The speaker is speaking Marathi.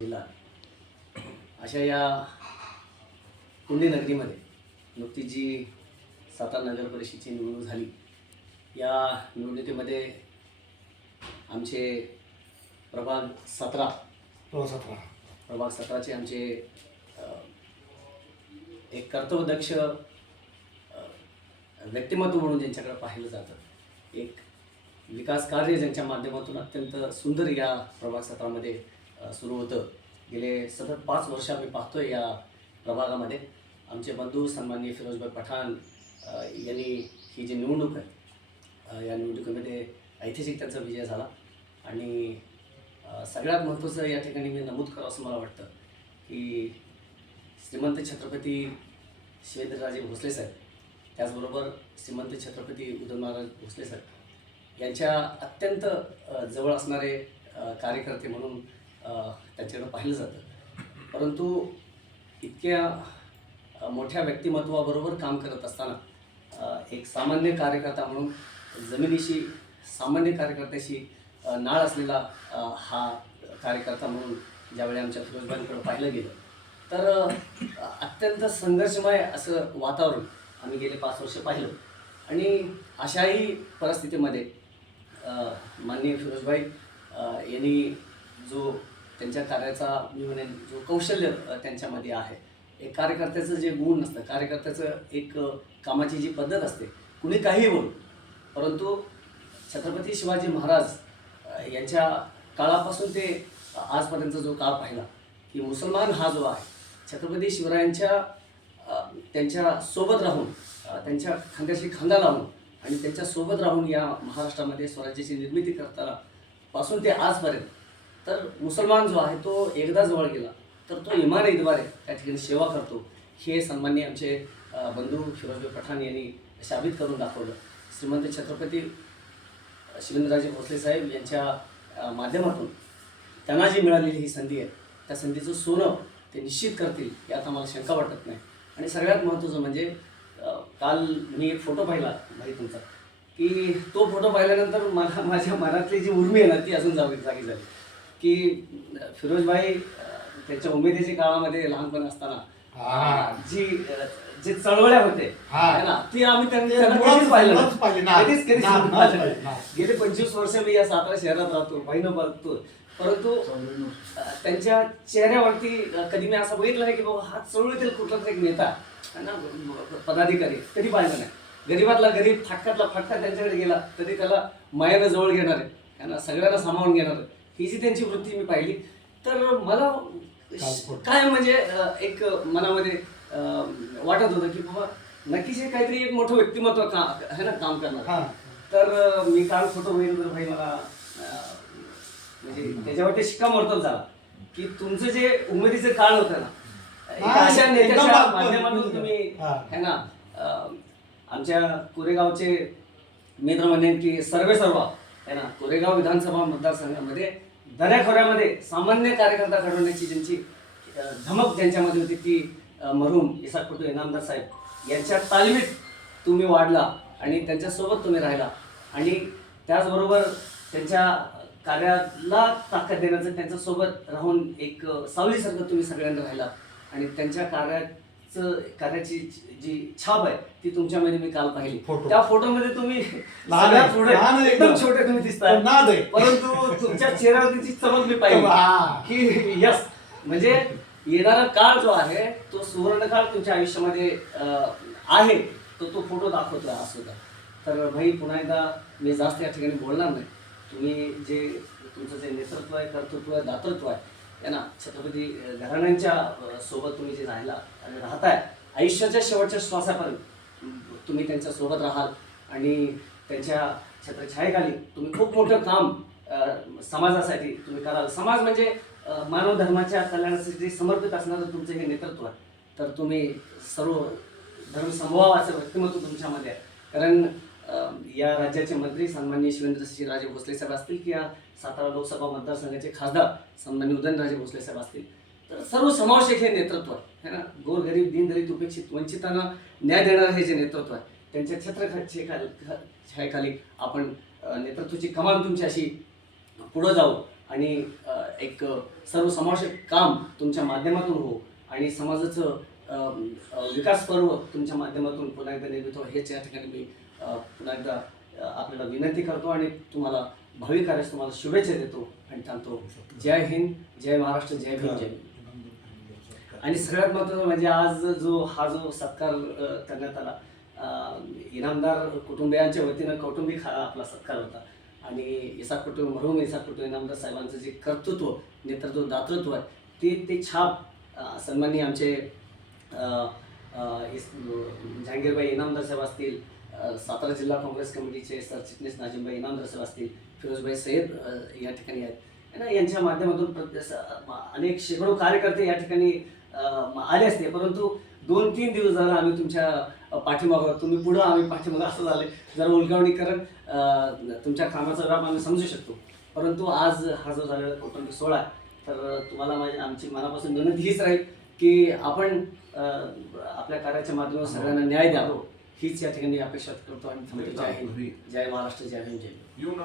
जिल्हा. अशा या पुणे नगरीमध्ये नुकतीच जी सातारा नगर परिषदेची निवडणूक झाली या निवडणुकीमध्ये आमचे प्रभाग सतरा हो सतरा. प्रभाग सतराचे आमचे एक कर्तव्यदक्ष व्यक्तिमत्व म्हणून ज्यांच्याकडे पाहिलं जातं एक विकास कार्य ज्यांच्या माध्यमातून अत्यंत सुंदर या प्रभाग सत्रामध्ये सुरू होतं. गेले सतत पाच वर्ष आम्ही पाहतोय या प्रभागामध्ये. आमचे बंधू सन्माननीय फिरोजभाई पठाण यांनी ही जी निवडणूक आहे या निवडणुकीमध्ये ऐतिहासिक त्यांचा विजय झाला. आणि सगळ्यात महत्त्वाचं या ठिकाणी मी नमूद करावं असं मला वाटतं की श्रीमंत छत्रपती शिवेंद्रराजे भोसले साहेब त्याचबरोबर श्रीमंत छत्रपती उदयनराज भोसले साहेब यांच्या अत्यंत जवळ असणारे कार्यकर्ते म्हणून त्यांच्याकडे पाहिलं जातं. परंतु इतक्या मोठ्या व्यक्तिमत्वाबरोबर काम करत असताना एक सामान्य कार्यकर्ता म्हणून जमिनीशी सामान्य कार्यकर्त्याशी नाळ असलेला हा कार्यकर्ता म्हणून ज्यावेळी आमच्या फिरोजबाईंकडे पाहिलं गेलं तर अत्यंत संघर्षमय असं वातावरण आम्ही गेले पाच वर्ष पाहिलं. आणि अशाही परिस्थितीमध्ये माननीय फिरोजबाई यांनी जो त्यांच्या कार्याचा मी म्हणेन जो कौशल्य त्यांच्यामध्ये आहे. एक कार्यकर्त्याचं जे गुण नसतं कार्यकर्त्याचं एक कामाची जी पद्धत असते कुणी काही बोल परंतु छत्रपती शिवाजी महाराज यांच्या काळापासून ते आजपर्यंत जो काळ पाहिला की मुसलमान हा जो आहे छत्रपती शिवरायांच्या त्यांच्यासोबत राहून त्यांच्या खांद्याशी खांदा लावून आणि त्यांच्यासोबत राहून या महाराष्ट्रामध्ये स्वराज्याची निर्मिती करताना पासून ते आजपर्यंत तर मुसलमान जो आहे तो एकदा जवळ गेला तर तो इमान ईदवारे त्या ठिकाणी सेवा करतो. हे सन्माननीय आमचे बंधू शिवाजी पठाण यांनी साबित करून दाखवलं. श्रीमंत छत्रपती शिवेंद्रराजे भोसले साहेब यांच्या माध्यमातून त्यांना जी मिळालेली ही संधी आहे त्या संधीचं सोनं ते निश्चित करतील यात आम्हाला शंका वाटत नाही. आणि सगळ्यात महत्त्वाचं म्हणजे काल मी एक फोटो पाहिला भाई तुमचा की तो फोटो पाहिल्यानंतर मला माझ्या मनातली जी उर्मी आहे ना ती अजून जागी जागी झाली. की फिरोजभाई त्यांच्या उमेदीच्या काळामध्ये लहानपण असताना जी जे चळवळ्या होते ना ती आम्ही त्यांनी. गेले पंचवीस वर्ष मी या सातारा शहरात राहतो बहिणं बघतो. परंतु त्यांच्या चेहऱ्यावरती कधी मी असं बघितलं नाही की बाबा हा चळवळीतील कुठला तरी एक नेता पदाधिकारी कधी पाहिलं नाही. गरीबातला गरीब फाटकातला फाटका त्यांच्याकडे गेला तरी त्याला मायानं जवळ घेणार आहे ना सगळ्यांना सामावून घेणार. आहे ही जी त्यांची वृत्ती मी पाहिली तर मला काय म्हणजे एक मनामध्ये वाटत होतं की बाबा नक्कीच हे काहीतरी एक मोठं व्यक्तिमत्व का है ना काम करणार हा. तर मी काल फोटो बघितलं तर भाई मला म्हणजे त्याच्यावरती शिक्कामोर्तब झाला की तुमचं जे उमेदीचं काळ होतं ना अशा नेत्याच्या माध्यमातून तुम्ही हा. ना आमच्या कोरेगावचे मित्र म्हणेन की सर्वे सर्व है ना कोरेगाव विधानसभा मतदारसंघामध्ये दऱ्याखोऱ्यामध्ये सामान्य कार्यकर्ता घडवण्याची ज्यांची धमक ज्यांच्यामध्ये होती ती मरूम मरहूम इसाक पटू इनामदार साहेब यांच्या तालमीत तुम्ही वाढला आणि त्यांच्यासोबत तुम्ही राहिला. आणि त्याचबरोबर त्यांच्या कार्याला ताकद देण्याचं त्यांच्यासोबत राहून एक सावलीसारखं तुम्ही सगळ्यांना राहिला. आणि त्यांच्या कार्यात कार्याची जी छाप आहे ती तुमच्यामध्ये मी काल पाहिली. त्या फोटोमध्ये तुम्ही एकदम. छोटे तुम्ही आहे. परंतु तुमच्या चेहऱ्यावरची चमक मी पाहिली. की यस म्हणजे येणारा काळ जो आहे तो सुवर्ण काळ तुमच्या आयुष्यामध्ये आहे तो तो फोटो दाखवतो आज सुद्धा तर भाई पुन्हा एकदा मी जास्त या ठिकाणी बोलणार नाही तुम्ही जे तुमचं जे नेतृत्व आहे कर्तृत्व आहे दातृत्व आहे है ना? छत्रपती घराण्यांच्या सोबत तुम्ही जे राहिला आणि राहताय आयुष्याच्या शेवटच्या श्वासापर्यंत तुम्ही त्यांच्यासोबत राहाल आणि त्यांच्या छत्रछायेखाली तुम्ही खूप मोठं काम समाजासाठी तुम्ही कराल. समाज म्हणजे मानव धर्माच्या कल्याणासाठी समर्पित असणारं तुमचं हे नेतृत्व आहे. तर तुम्ही सर्व धर्म समभावाचं व्यक्तिमत्व तुमच्यामध्ये आहे. कारण या राज्याचे मंत्री सन्मान्य शिवेंद्रसिंह राजे भोसले साहेब असतील किंवा सातारा लोकसभा मतदारसंघाचे खासदार सन्मान्य उदयनराजे भोसले साहेब असतील. तर सर्व समावेशक हे नेतृत्व आहे है ना? गोरगरीब दीनदलित उपेक्षित वंचितांना न्याय देणारं हे जे नेतृत्व आहे त्यांच्या छत्र छायेखाली आपण नेतृत्वाची कमान तुमची अशी पुढं जाऊ आणि एक सर्व सर्वसमावेशक काम तुमच्या माध्यमातून हो आणि समाजाचं विकास पर्व तुमच्या माध्यमातून पुन्हा एकदा निर्मित हो हेच या ठिकाणी मी पुन्हा एकदा आपल्याला विनंती करतो आणि तुम्हाला भावी कार्यास तुम्हाला शुभेच्छा देतो आणि थांबतो जय हिंद जय महाराष्ट्र जय भीम जय आणि सगळ्यात महत्त्वाचं म्हणजे आज जो हा जो सत्कार करण्यात आला इनामदार कुटुंबियांच्या वतीनं कौटुंबिक हा आपला सत्कार होता. आणि इसाक कुटुंब मरहूम इसाक कुटुंब इनामदार साहेबांचं जे कर्तृत्व नेतृत्व दातृत्व आहे ते ते छाप अ, सन्माननीय आमचे जहांगीरबाई इनामदार साहेब असतील सातारा जिल्हा काँग्रेस कमिटीचे सरचिटणीस नाजिमबाई इनामदार सर असतील फिरोजबाई सय्यद या ठिकाणी आहेत. ना यांच्या माध्यमातून प्रत्येक अनेक शेकडो कार्यकर्ते या ठिकाणी आले असते. परंतु दोन तीन दिवस झालं आम्ही तुमच्या अ, पाठीमागं तुम्ही पुढं आम्ही पाठीमागं असं झाले. जरा उलगावणी करत तुमच्या कामाचा व्याप आम्ही समजू शकतो. परंतु आज हा जो झालेला कौटुंबिक सोहळा तर तुम्हाला माझी आमची मनापासून विनंती हीच राहील की आपण आपल्या कार्याच्या माध्यमातून सगळ्यांना न्याय द्यावं. हीच या ठिकाणी अपेक्षा करतो आणि थांबतो. जय हिंद. जय महाराष्ट्र. जय हिंद. जय. येऊ ना.